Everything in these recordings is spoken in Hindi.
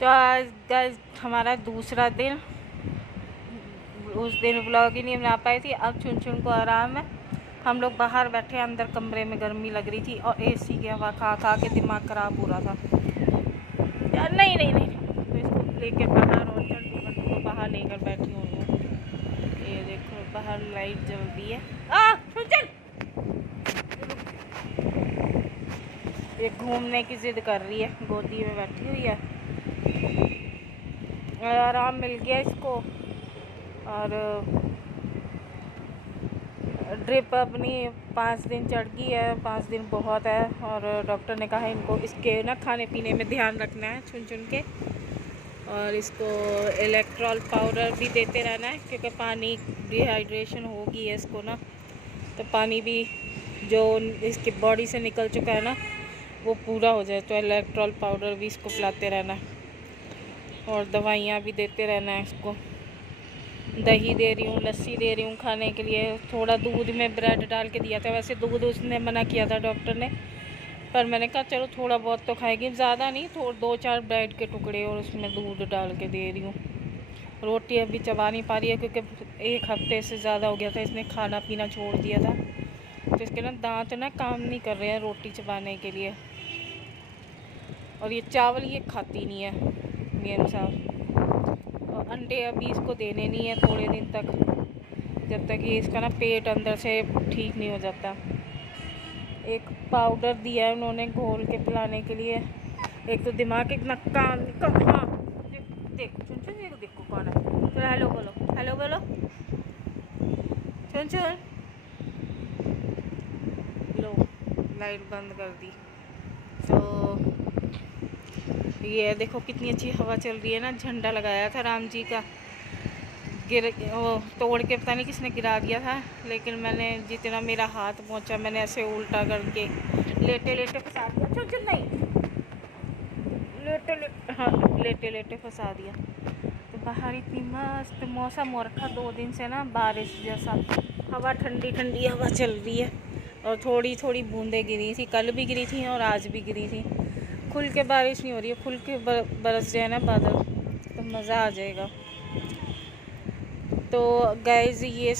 तो आज हमारा दूसरा दिन, उस दिन व्लॉग ही नहीं बना पाई थी। अब चुन को आराम है। हम लोग बाहर बैठे, अंदर कमरे में गर्मी लग रही थी और एसी की हवा खा खा के दिमाग ख़राब हो रहा था। यार नहीं नहीं नहीं, तो इसको लेकर बाहर और चंटू को बाहर लेकर बैठी हूँ। ये देखो बाहर लाइट जल रही है। चल, ये घूमने की जिद कर रही है, गोदी में बैठी हुई है। आराम मिल गया इसको और ड्रिप अपनी 5 दिन चढ़ गई है। 5 दिन बहुत है और डॉक्टर ने कहा इनको इसके ना खाने पीने में ध्यान रखना है चुन के, और इसको इलेक्ट्रॉल पाउडर भी देते रहना है क्योंकि पानी डिहाइड्रेशन होगी है इसको ना, तो पानी भी जो इसकी बॉडी से निकल चुका है ना वो पूरा हो जाए, तो इलेक्ट्रॉल पाउडर भी इसको पिलाते रहना है और दवाइयाँ भी देते रहना है इसको। दही दे रही हूँ, लस्सी दे रही हूँ खाने के लिए। थोड़ा दूध में ब्रेड डाल के दिया था, वैसे दूध उसने मना किया था डॉक्टर ने, पर मैंने कहा चलो थोड़ा बहुत तो खाएगी, ज़्यादा नहीं, 2-4 ब्रेड के टुकड़े और उसमें दूध डाल के दे रही हूँ। रोटी अभी चबा नहीं पा रही है क्योंकि 1 हफ्ते से ज़्यादा हो गया था इसने खाना पीना छोड़ दिया था, तो इसके ना दांत ना काम नहीं कर रहे हैं रोटी चबाने के लिए। और ये चावल ये खाती नहीं है मेरे साथ। और अंडे अभी इसको देने नहीं है थोड़े दिन तक, जब तक ये इसका ना पेट अंदर से ठीक नहीं हो जाता। एक पाउडर दिया है उन्होंने घोल के पिलाने के लिए। एक तो दिमाग इतना काम हाँ देखो चुन देखो कौन है। चलो हेलो बोलो, हेलो बोलो चुन। लो लाइट बंद कर दी। तो ये देखो कितनी अच्छी हवा चल रही है ना। झंडा लगाया था राम जी का, वो तोड़ के पता नहीं किसने गिरा दिया था, लेकिन मैंने जितना मेरा हाथ पहुंचा मैंने ऐसे उल्टा करके लेटे लेटे फंसा दिया। चल नहीं, लेटे लेटे फंसा दिया। तो बाहर इतनी मस्त मौसम हो रखा 2 दिन से ना, बारिश जैसा, हवा ठंडी ठंडी हवा चल रही है और थोड़ी थोड़ी बूंदें गिरी थी, कल भी गिरी थी और आज भी गिरी थी। खुल के बारिश नहीं हो रही है, खुल के बरस जाए ना बादल तो मज़ा आ जाएगा। तो गाइज़ ये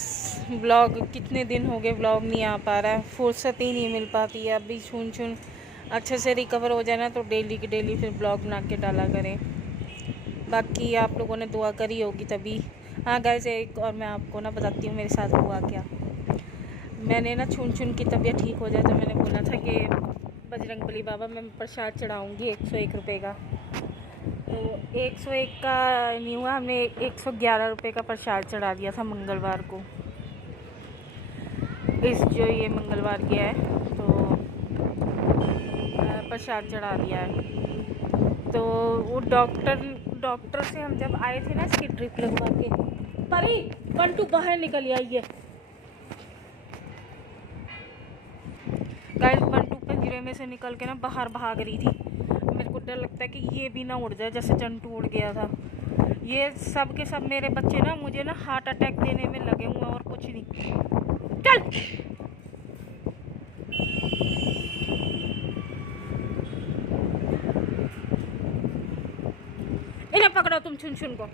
ब्लॉग कितने दिन हो गए ब्लॉग नहीं आ पा रहा है, फुर्सत ही नहीं मिल पाती है। अभी चुन अच्छे से रिकवर हो जाए ना तो डेली की डेली फिर ब्लॉग बना के डाला करें। बाकी आप लोगों ने दुआ करी होगी तभी। हाँ गाइज़ एक और मैं आपको ना बताती हूँ मेरे साथ हुआ क्या। मैंने ना चुन की तबीयत ठीक हो जाए तो मैंने बोला था कि बजरंगबली बाबा मैं प्रसाद चढ़ाऊँगी 101 रुपये का। तो 101 का नहीं हुआ, हमने 111 रुपये का प्रसाद चढ़ा दिया था मंगलवार को। इस जो ये मंगलवार गया है तो प्रसाद चढ़ा दिया है। तो वो डॉक्टर से हम जब आए थे ना इसकी ड्रिप लगवा के, परी बंटू बाहर निकल आइए। गाइस बंटू पिंजरे में से निकल के ना बाहर भाग रही थी। मेरे को डर लगता है कि ये भी ना उड़ जाए जैसे चंटू उड़ गया था। ये सब के सब मेरे बच्चे ना मुझे ना हार्ट अटैक देने में लगे हुए और कुछ नहीं। चल इन्हें पकड़ो तुम चुन को।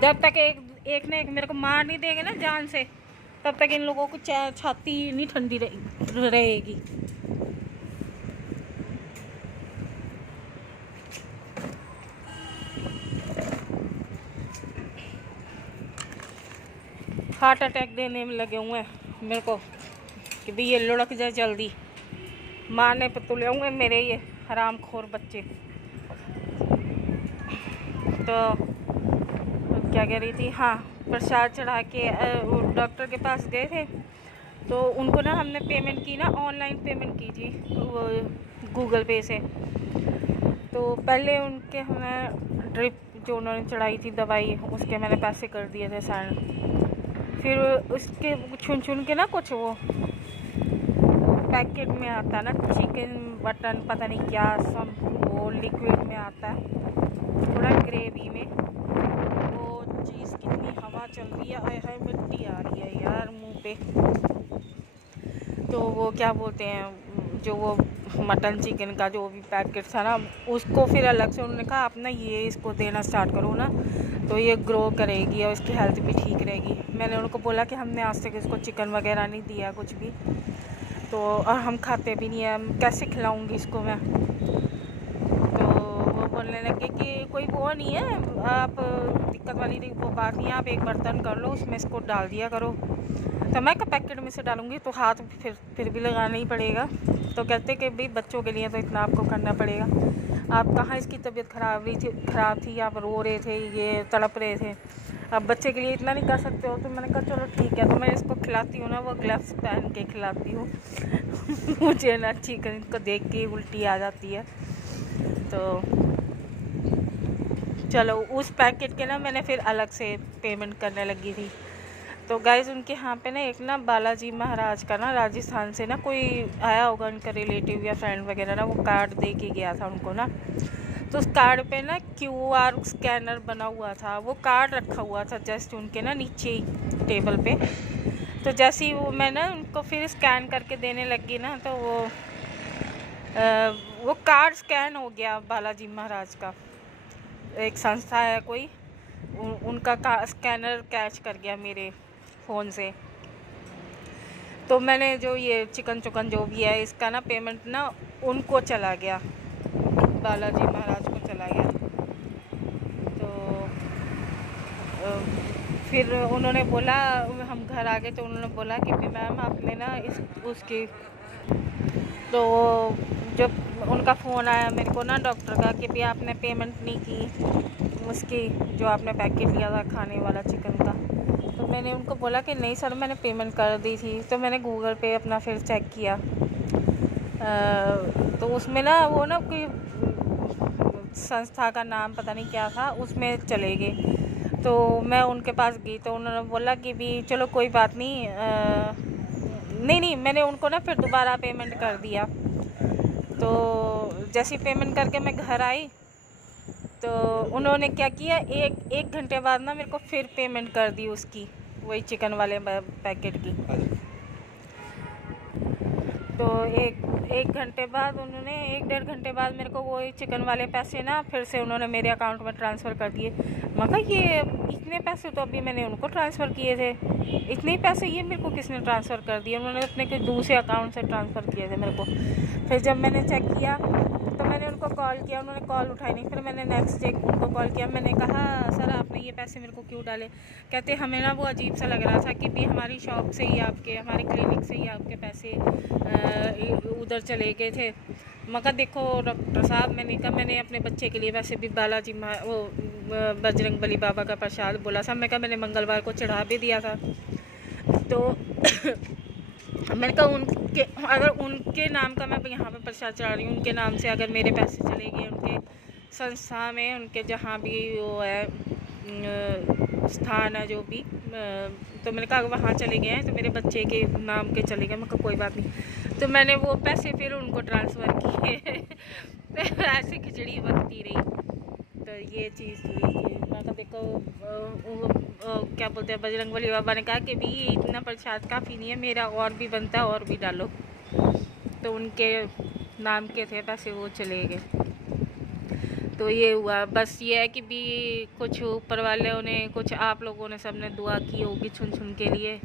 जब तक एक ने एक मेरे को मार नहीं देंगे ना जान से, तब तक इन लोगों को छाती नहीं ठंडी रहेगी। हार्ट अटैक देने में लगे हुए हैं मेरे को कि भाई ये लुढ़क जाए जल्दी, मारने पर तुले हुए मेरे ये हरामखोर बच्चे। तो क्या कह रही थी, हाँ प्रसाद चढ़ा के वो डॉक्टर के पास गए थे तो उनको ना हमने पेमेंट की ना, ऑनलाइन पेमेंट की थी वो गूगल पे से। तो पहले उनके हमें ड्रिप जो उन्होंने चढ़ाई थी दवाई उसके मैंने पैसे कर दिए थे सेंड। फिर उसके चुन के ना कुछ वो पैकेट में आता ना चिकन बटन पता नहीं क्या सब वो लिक्विड में आता है थोड़ा ग्रेवी में, वो चीज़ कितनी हवा चल रही है, हाय हाय मिट्टी आ रही है यार मुंह पे। तो वो क्या बोलते हैं जो वो मटन चिकन का जो भी पैकेट था ना, उसको फिर अलग से उन्होंने कहा आप ना ये इसको देना स्टार्ट करो ना, तो ये ग्रो करेगी और इसकी हेल्थ भी ठीक रहेगी। मैंने उनको बोला कि हमने आज तक इसको चिकन वगैरह नहीं दिया कुछ भी, तो और हम खाते भी नहीं है, हम कैसे खिलाऊंगी इसको मैं। तो वो बोलने लगे कि कोई वो नहीं है, आप दिक्कत वाली वो बात नहीं है, आप एक बर्तन कर लो उसमें इसको डाल दिया करो। तो मैं पैकेट में से डालूँगी तो हाथ फिर भी लगाना ही पड़ेगा। तो कहते कि भाई बच्चों के लिए तो इतना आपको करना पड़ेगा, आप कहाँ इसकी तबीयत ख़राब थी, आप रो रहे थे, ये तड़प रहे थे, अब बच्चे के लिए इतना नहीं कर सकते हो। तो मैंने कहा चलो ठीक है। तो मैं इसको खिलाती हूँ ना, वो ग्लव्स पहन के खिलाती हूँ मुझे ना चिकन को देख के उल्टी आ जाती है। तो चलो उस पैकेट के ना मैंने फिर अलग से पेमेंट करने लगी थी। तो गाइज़ उनके यहाँ पे ना एक ना बालाजी महाराज का ना राजस्थान से ना कोई आया होगा, उनका रिलेटिव या फ्रेंड वगैरह ना, वो कार्ड दे के गया था उनको ना। तो उस कार्ड पे ना QR स्कैनर बना हुआ था, वो कार्ड रखा हुआ था जस्ट उनके ना नीचे ही टेबल पे। तो जैसे ही वो मैं ना उनको फिर स्कैन करके देने लगी ना, तो वो कार्ड स्कैन हो गया। बालाजी महाराज का एक संस्था है कोई, उनका स्कैनर कैच कर गया मेरे फ़ोन से। तो मैंने जो ये चिकन चुकन जो भी है इसका ना पेमेंट ना उनको चला गया, बालाजी महाराज को चला गया। तो फिर उन्होंने बोला, हम घर आ गए तो उन्होंने बोला कि मैम आपने ना उसकी, तो जब उनका फ़ोन आया मेरे को ना डॉक्टर का कि भी आपने पेमेंट नहीं की उसकी, जो आपने पैकेट लिया था खाने वाला चिकन का। तो मैंने उनको बोला कि नहीं सर मैंने पेमेंट कर दी थी। तो मैंने गूगल पे अपना फिर चेक किया, तो उसमें ना वो ना कोई संस्था का नाम पता नहीं क्या था, उसमें चले गए। तो मैं उनके पास गई तो उन्होंने बोला कि भी चलो कोई बात नहीं, नहीं मैंने उनको ना फिर दोबारा पेमेंट कर दिया। तो जैसे पेमेंट करके मैं घर आई तो उन्होंने क्या किया, एक घंटे बाद ना मेरे को फिर पेमेंट कर दी उसकी, वही चिकन वाले पैकेट की। तो एक घंटे बाद उन्होंने 1-1.5 घंटे बाद मेरे को वो चिकन वाले पैसे ना फिर से उन्होंने मेरे अकाउंट में ट्रांसफ़र कर दिए। मगर ये इतने पैसे तो अभी मैंने उनको ट्रांसफ़र किए थे, इतने पैसे ये मेरे को किसने ट्रांसफ़र कर दिए? उन्होंने अपने के दूसरे अकाउंट से ट्रांसफ़र किए थे मेरे को। फिर जब मैंने चेक किया तो मैंने उनको कॉल किया, उन्होंने कॉल उठाई नहीं। फिर मैंने नेक्स्ट डे उनको कॉल किया, मैंने कहा सर आपने ये पैसे मेरे को क्यों डाले? कहते हमें ना वो अजीब सा लग रहा था कि भी हमारी शॉप से ही आपके, हमारे क्लिनिक से ही आपके पैसे उधर चले गए थे। मगर देखो डॉक्टर साहब, मैंने कहा मैंने अपने बच्चे के लिए वैसे भी बालाजी वो बजरंग बली बाबा का प्रसाद बोला था, मैं कहा मैंने मंगलवार को चढ़ा भी दिया था। तो मैंने कहा उनके, अगर उनके नाम का मैं यहाँ पे प्रसाद चढ़ा रही हूँ, उनके नाम से अगर मेरे पैसे चले गए उनके संस्था में, उनके जहाँ भी वो है स्थान है जो भी, तो मैंने कहा वहाँ चले गए हैं तो मेरे बच्चे के नाम के चले गए। मैं कहा कोई बात नहीं। तो मैंने वो पैसे फिर उनको ट्रांसफ़र किए ऐसे खिचड़ी बनती रही। तो ये चीज़ हुई। मैं कहा देखो क्या बोलते हैं, बजरंगबली बाबा ने कहा कि भी इतना प्रसाद काफ़ी नहीं है, मेरा और भी बनता है और भी डालो। तो उनके नाम के थे पैसे, वो चले गए। तो ये हुआ। बस ये है कि भी कुछ ऊपर वालों ने, कुछ आप लोगों ने सबने दुआ की होगी छुन के लिए।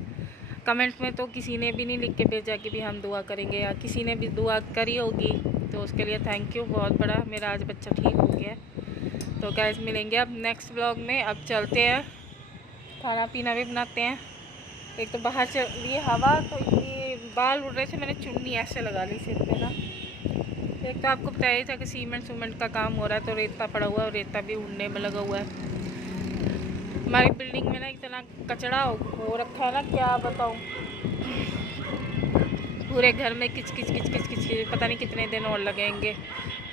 कमेंट में तो किसी ने भी नहीं लिख के भेजा कि भी हम दुआ करेंगे, या किसी ने भी दुआ करी होगी तो उसके लिए थैंक यू बहुत बड़ा। मेरा आज बच्चा ठीक हो गया। तो गाइस मिलेंगे अब नेक्स्ट व्लॉग में। अब चलते हैं, खाना पीना भी बनाते हैं। एक तो बाहर चल रही है हवा, तो ये बाल उड़ रहे थे, मैंने चुन्नी ऐसे लगा ली सिर पे ना। एक तो आपको बताया था कि सीमेंट का काम हो रहा है, तो रेता पड़ा हुआ है और रेता भी उड़ने में लगा हुआ है। हमारी बिल्डिंग में ना इतना कचरा हो रखा है ना, क्या बताऊँ। पूरे घर में किच किच पता नहीं कितने दिन और लगेंगे।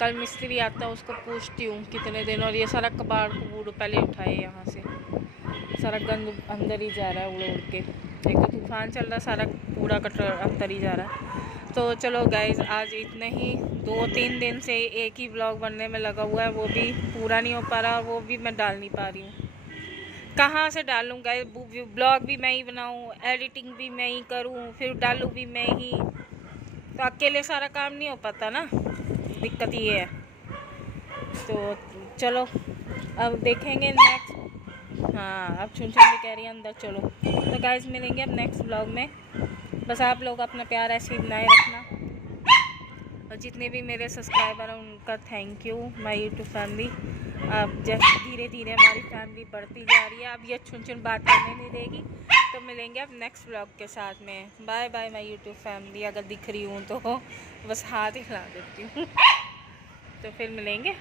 कल मिस्त्री आता है, उसको पूछती हूँ कितने दिन। और ये सारा कबाड़ कबूड़ पहले उठाए यहाँ से, सारा गंद अंदर ही जा रहा है उड़ उड़ के। एक तो तूफान चल रहा है, सारा कूड़ा कचरा अंदर ही जा रहा है। तो चलो गाइज़ आज इतना ही। 2-3 दिन से एक ही व्लॉग बनने में लगा हुआ है, वो भी पूरा नहीं हो पा रहा, वो भी मैं डाल नहीं पा रही हूँ। कहाँ से डालूँ गाइस? ब्लॉग भी मैं ही बनाऊँ, एडिटिंग भी मैं ही करूँ, फिर डालूँ भी मैं ही। तो अकेले सारा काम नहीं हो पाता ना, दिक्कत ये है। तो चलो अब देखेंगे नेक्स्ट। हाँ अब छुन भी कह रही है अंदर चलो। तो गाइस मिलेंगे अब नेक्स्ट ब्लॉग में। बस आप लोग अपना प्यार ऐसे ही बनाए रखना, और जितने भी मेरे सब्सक्राइबर हैं उनका thank you. My YouTube family अब जैसे धीरे धीरे हमारी फैमिली बढ़ती जा रही है। अब ये छुन बात करने नहीं देगी। तो मिलेंगे अब नेक्स्ट ब्लॉग के साथ में। Bye bye my YouTube family. अगर दिख रही हूँ तो बस हाथ हिला देती हूँ। तो फिर मिलेंगे।